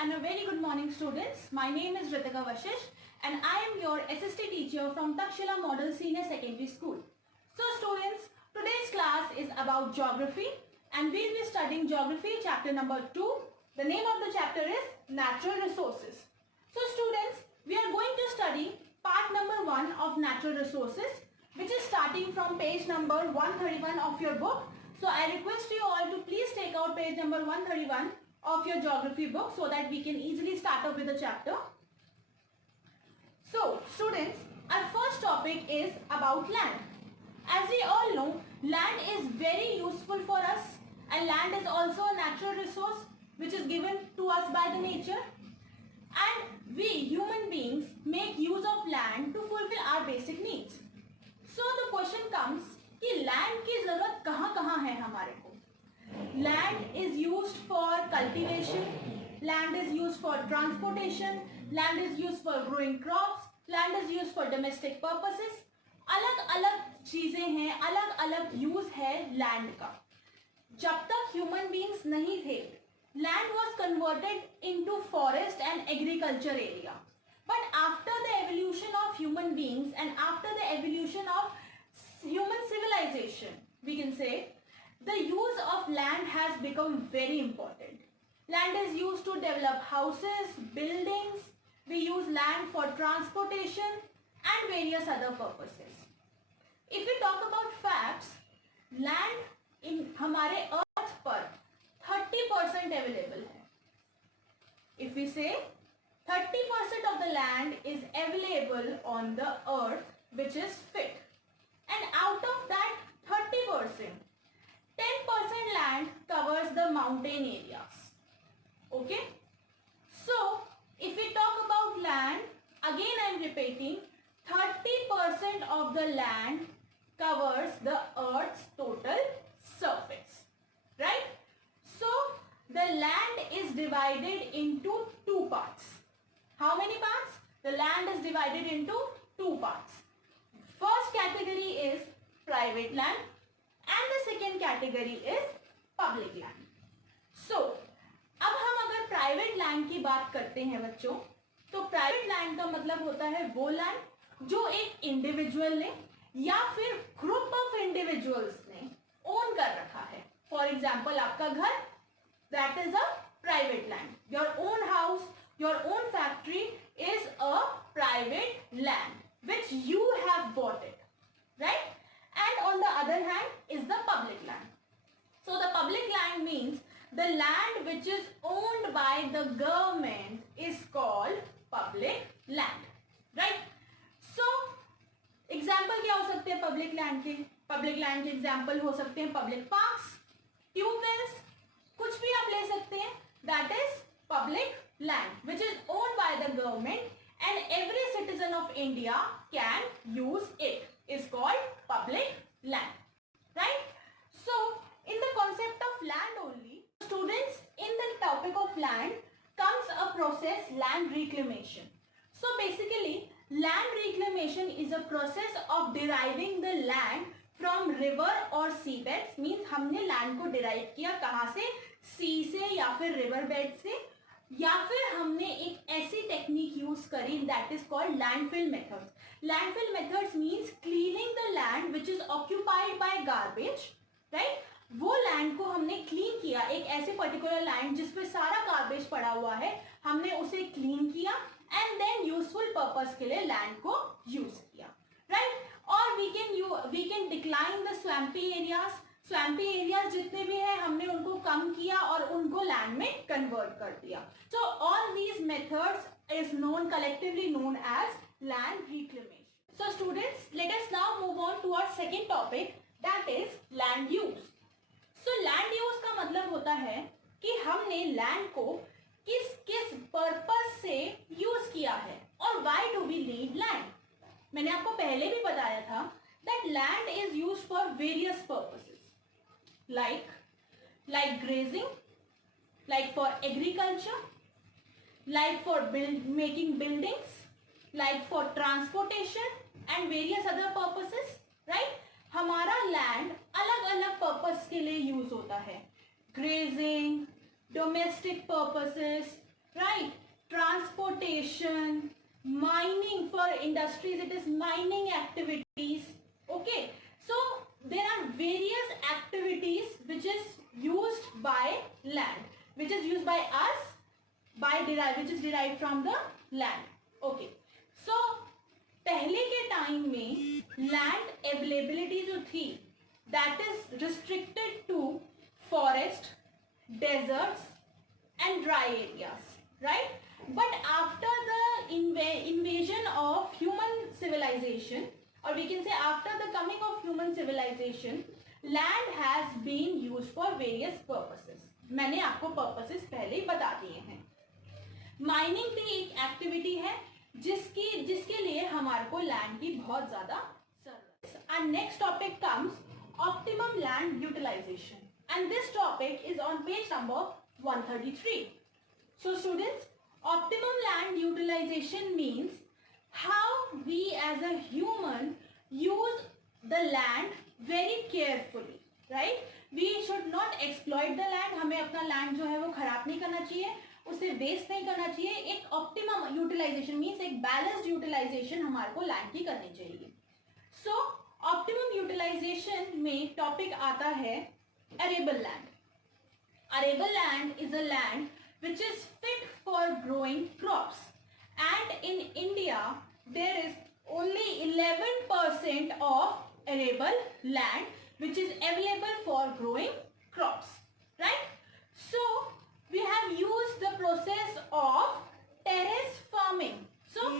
and a very good morning students. My name is Ritika Vashisth and I am your SST teacher from Taksh-Shila Model Sr Secondary School. So students, today's class is about geography and we'll be studying geography chapter number 2. The name of the chapter is natural resources. So students, we are going to study part number 1 of natural resources, which is starting from page number 131 of your book. So I request you all to please take out page number 131 of your geography book so that we can easily start up with the chapter. So students, our first topic is about land. As we all know, land is very useful for us and land is also a natural resource which is given to us by the nature. And we human beings make use of land to fulfill our basic needs. So the question comes कि land की जरूरत कहाँ है हमारे को? Land is used for cultivation, land is used for transportation, land is used for growing crops, land is used for domestic purposes. अलग-अलग चीजें हैं, अलग-अलग यूज है लैंड का. जब तक ह्यूमन बीइंग्स नहीं थे, land was converted into forest and agriculture area. But after the evolution of human beings and after the evolution of human civilization, we can say, the use of land has become very important. Land is used to develop houses, buildings. We use land for transportation and various other purposes. If we talk about facts, land in हमारे अर्थ पर 30% available है. If we say 30% of the land is available on the earth, which is fit. And out of that 30%, 10% land covers the mountain areas. Okay? So, if we talk about land, again I am repeating, 30% of the land covers the earth's total surface. Right? So, the land is divided into two parts. How many parts? The land is divided into two parts. First category is private land and the second category is public land. So, अब हम अगर private land की बात करते हैं बच्चों, तो private land का मतलब होता है वो लैंड जो एक इंडिविजुअल ने या फिर ग्रुप ऑफ इंडिविजुअल्स ने ओन कर रखा है. फॉर एग्जाम्पल आपका घर, that is a private land. Your own house, your own factory is a private land which you have bought it, right? And on the other hand is the public land. So the public land means the land which is owned by the government is called public land, right? So example क्या हो सकते हैं public land के? Public land के example हो सकते हैं public parks, tube wells, कुछ भी आप ले सकते हैं. That is public land which is owned by the government and every citizen of India can use it. Is called public land, right? So in the concept of land only, students, in the topic of land comes a process, land reclamation. So basically land reclamation is a process of deriving the land from river or seabeds. Means हमने land को derive किया कहाँ से? sea से या फिर river bed से, या फिर हमने एक ऐसी टेक्निक यूज करी that is called landfill methods. Landfill methods means cleaning the land which is occupied by garbage, right? वो लैंड को हमने क्लीन किया, एक ऐसे पर्टिकुलर लैंड जिसपे सारा गार्बेज पड़ा हुआ है, हमने उसे क्लीन किया एंड देन यूजफुल पर्पस के लिए लैंड को यूज किया, राइट? और we can decline the swampy areas. Swampy areas जितने भी हैं हमने उनको कम किया और उनको लैंड में कन्वर्ट कर दिया. So all these methods is collectively known as land reclamation. So students, let us now move on to our second topic, that is land use. So land use का मतलब होता है कि हमने लैंड को किस किस पर्पस से यूज किया है और why do we need land. मैंने आपको पहले भी बताया था that land is used for various purposes. Like grazing, like for agriculture, like for making buildings, like for transportation and various other purposes, right? हमारा land अलग अलग purpose के लिए use होता है. Grazing, domestic purposes, right? Transportation, mining for industries, it is mining activities. Okay, so there are various activities which is used by land, which is used by us, which is derived from the land. Okay, so पहले के time में land availability जो थी that is restricted to forest, deserts and dry areas, right? But after the invasion of human civilization, or we can say after the coming of human civilization, land has been used for various purposes. मैंने आपको purposes पहले ही बता दिए हैं. Mining भी एक activity है जिसके लिए हमारे को लैंड की बहुत ज्यादा जरूरत है. And next topic comes optimum land utilization, and this topic is on page number 133. So students, optimum land utilization means how we as a human use the land very carefully, right? We should not exploit the land. हमें अपना land जो है वो खराब नहीं करना चाहिए, उसे वेस्ट नहीं करना चाहिए. एक ऑप्टिमम यूटिलाइजेशन मीन्स एक बैलेंस्ड यूटिलाइजेशन हमारे को लैंड की करनी चाहिए. सो ऑप्टिमम यूटिलाइजेशन में टॉपिक आता है arable land. Arable land is a land which is fit for growing crops, and in India there is only 11% of arable land which is available for growing crops, right? So we have used the process of terrace farming. So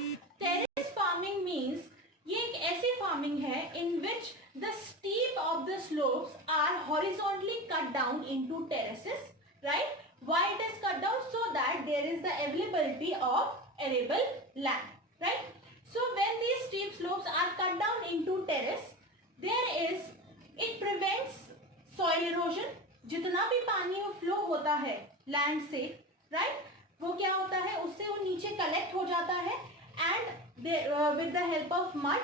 terrace farming means ये एक ऐसी farming है in which the steep of the slopes are horizontally cut down into terraces, right? Why it is cut down? So that there is the availability of arable land, right? So when these steep slopes are cut down into terrace, it prevents soil erosion. जितना भी पानी flow होता है land से, right, वो क्या होता है, उससे वो नीचे कलेक्ट हो जाता है and with the help of mud,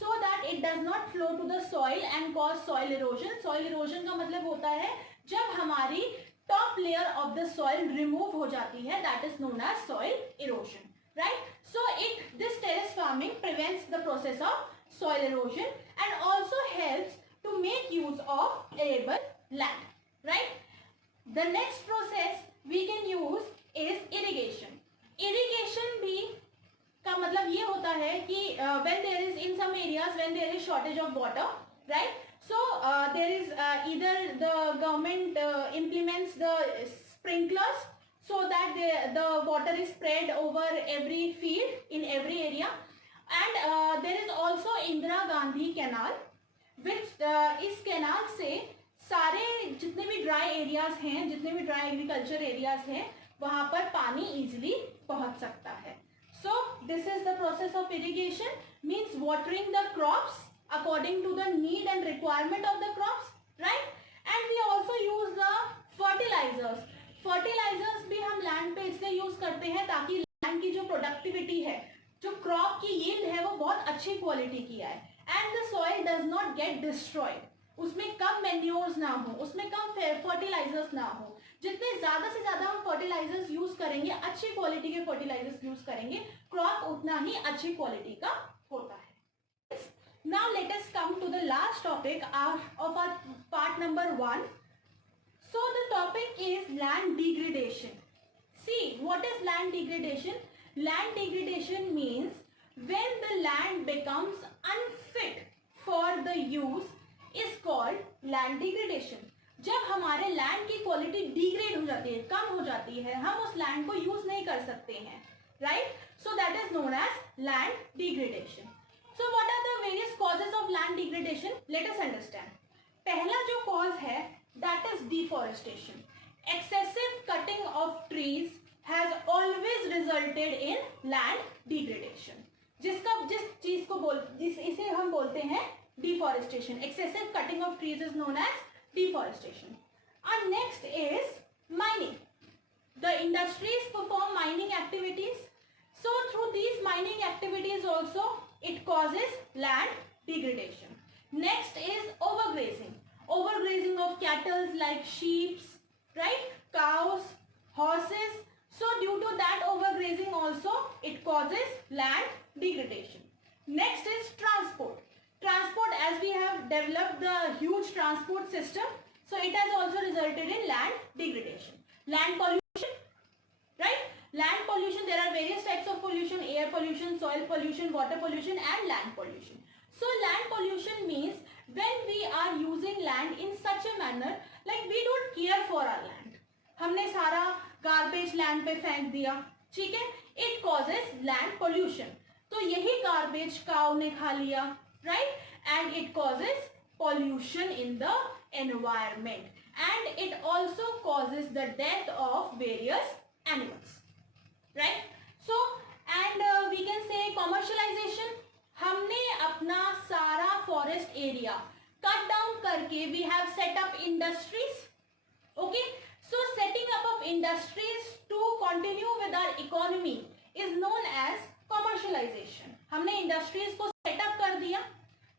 so that it does not flow to the soil and cause soil erosion. Soil erosion का मतलब होता है जब हमारी top layer of the soil remove हो जाती है, that is known as soil erosion, right? So this terrace farming prevents the process of soil erosion and also helps to make use of arable land, right? The next process we can use is irrigation. Irrigation भी का मतलब ये होता है कि when there is in some areas when there is shortage of water, right? So there is either the government implements the sprinklers so that the water is spread over every field in every area, and there is also Indira Gandhi Canal, which इस canal से सारे जितने भी dry areas हैं, जितने भी dry agriculture areas हैं, वहाँ पर पानी easily पहुँच सकता है. So this is the process of irrigation, means watering the crops according to the need and requirement of the crops, right? And we also use the fertilizers. Fertilizers भी हम land पे इसलिए use करते हैं ताकि land की जो productivity है, जो crop की yield है, वो बहुत अच्छी quality की आए, and the soil does not get destroyed. उसमें कम मैन्योर्स ना हो, उसमें कम फर्टिलाइजर्स ना हो. जितने ज्यादा से ज्यादा हम फर्टिलाइजर्स यूज करेंगे, अच्छी क्वालिटी के फर्टिलाइजर्स यूज करेंगे, क्रॉप उतना ही अच्छी क्वालिटी का होता है. Now let us come to the last topic of our part number 1. So the topic is land degradation. See what is land degradation? Land degradation means when the land becomes unfit for the use is called land degradation. जब हमारे land की quality degrade हो जाती है, कम हो जाती है, हम उस लैंड को यूज नहीं कर सकते हैं, right? So that is known as land degradation. So what are the various causes of land degradation? Let us understand. पहला जो कॉज है that is deforestation. Excessive cutting of trees has always resulted in land degradation. इसे हम बोलते हैं deforestation. Excessive cutting of trees is known as deforestation. And next is mining. The industries perform mining activities. So through these mining activities also it causes land degradation. Next is overgrazing. Overgrazing of cattle like sheep, right? Cows, horses. So due to that overgrazing also it causes land degradation. Next is transport. Transport, as we have developed the huge transport system, so it has also resulted in land degradation. Land pollution, right? Land pollution, there are various types of pollution: air pollution, soil pollution, water pollution and land pollution. So land pollution means when we are using land in such a manner like we don't care for our land. हमने सारा garbage land पे फेंक दिया, ठीक है, it causes land pollution. तो यही garbage cow ने खा लिया, right, and it causes pollution in the environment, and it also causes the death of various animals, right? So and we can say commercialization. हमने अपना सारा forest area cut down करके we have set up industries, okay? So setting up of industries to continue with our economy is known as commercialization. हमने industries को set up कर दिया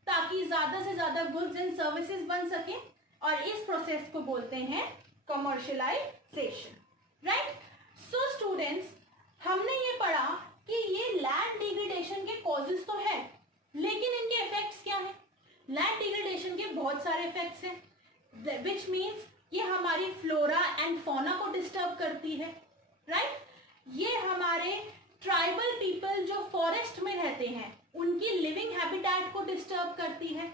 ताकि ज्यादा से ज्यादा गुड्स एंड सर्विसेज बन सके, और इस प्रोसेस को बोलते हैं कमर्शियलाइजेशन, राइट? सो स्टूडेंट्स, हमने ये पढ़ा कि ये लैंड डिग्रेडेशन के कॉजेस तो है, लेकिन इनके इफेक्ट्स क्या हैं? लैंड डिग्रेडेशन के बहुत सारे इफेक्ट्स हैं, विच मीन्स ये हमारी फ्लोरा एंड फौना को डिस्टर्ब करती है, राइट? ये हमारे ट्राइबल पीपल जो फॉरेस्ट में रहते हैं उनकी लिविंग हैबिटेट को डिस्टर्ब करती है,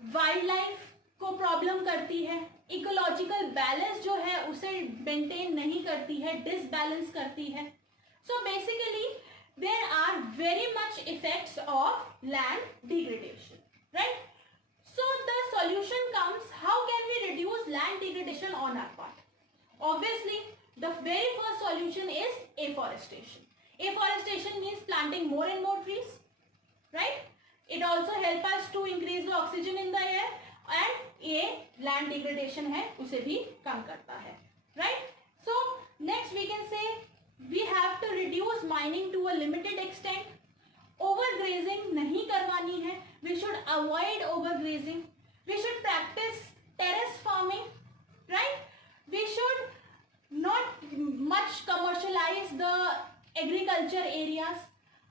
वाइल्ड लाइफ को प्रॉब्लम करती है, इकोलॉजिकल बैलेंस जो है उसे मेंटेन नहीं करती है, डिसबैलेंस करती है. So basically there are very much effects of land degradation, right? So the solution comes, how can we reduce land degradation on our part? Obviously the very first solution is afforestation. Afforestation means planting more and more trees, right? It also help us to increase the oxygen in the air, and ये land degradation है उसे भी कम करता है, right? So next we can say we have to reduce mining to a limited extent. Overgrazing नहीं करवानी है, we should avoid overgrazing. We should practice terrace farming, right? We should not much commercialize the agriculture areas.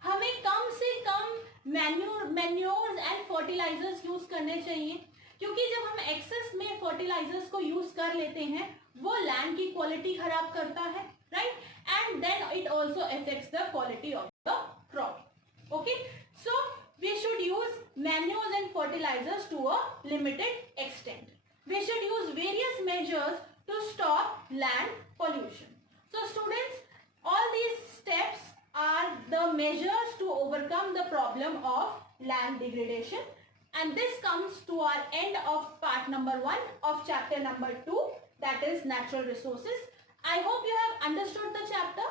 हमें कम से कम manures and fertilisers use करने चाहिए, क्योंकि जब हम एक्सेस में फर्टिलाइजर्स को यूज कर लेते हैं वो लैंड की क्वालिटी खराब करता है, right? And then it also affects the quality of the crop, okay? So we should use manures and fertilizers to a limited extent. We should use various measures to stop land pollution. So students, all these steps are the measures to overcome the problem of land degradation, and this comes to our end of part number 1 of chapter number 2, that is natural resources. I hope you have understood the chapter.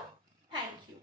Thank you.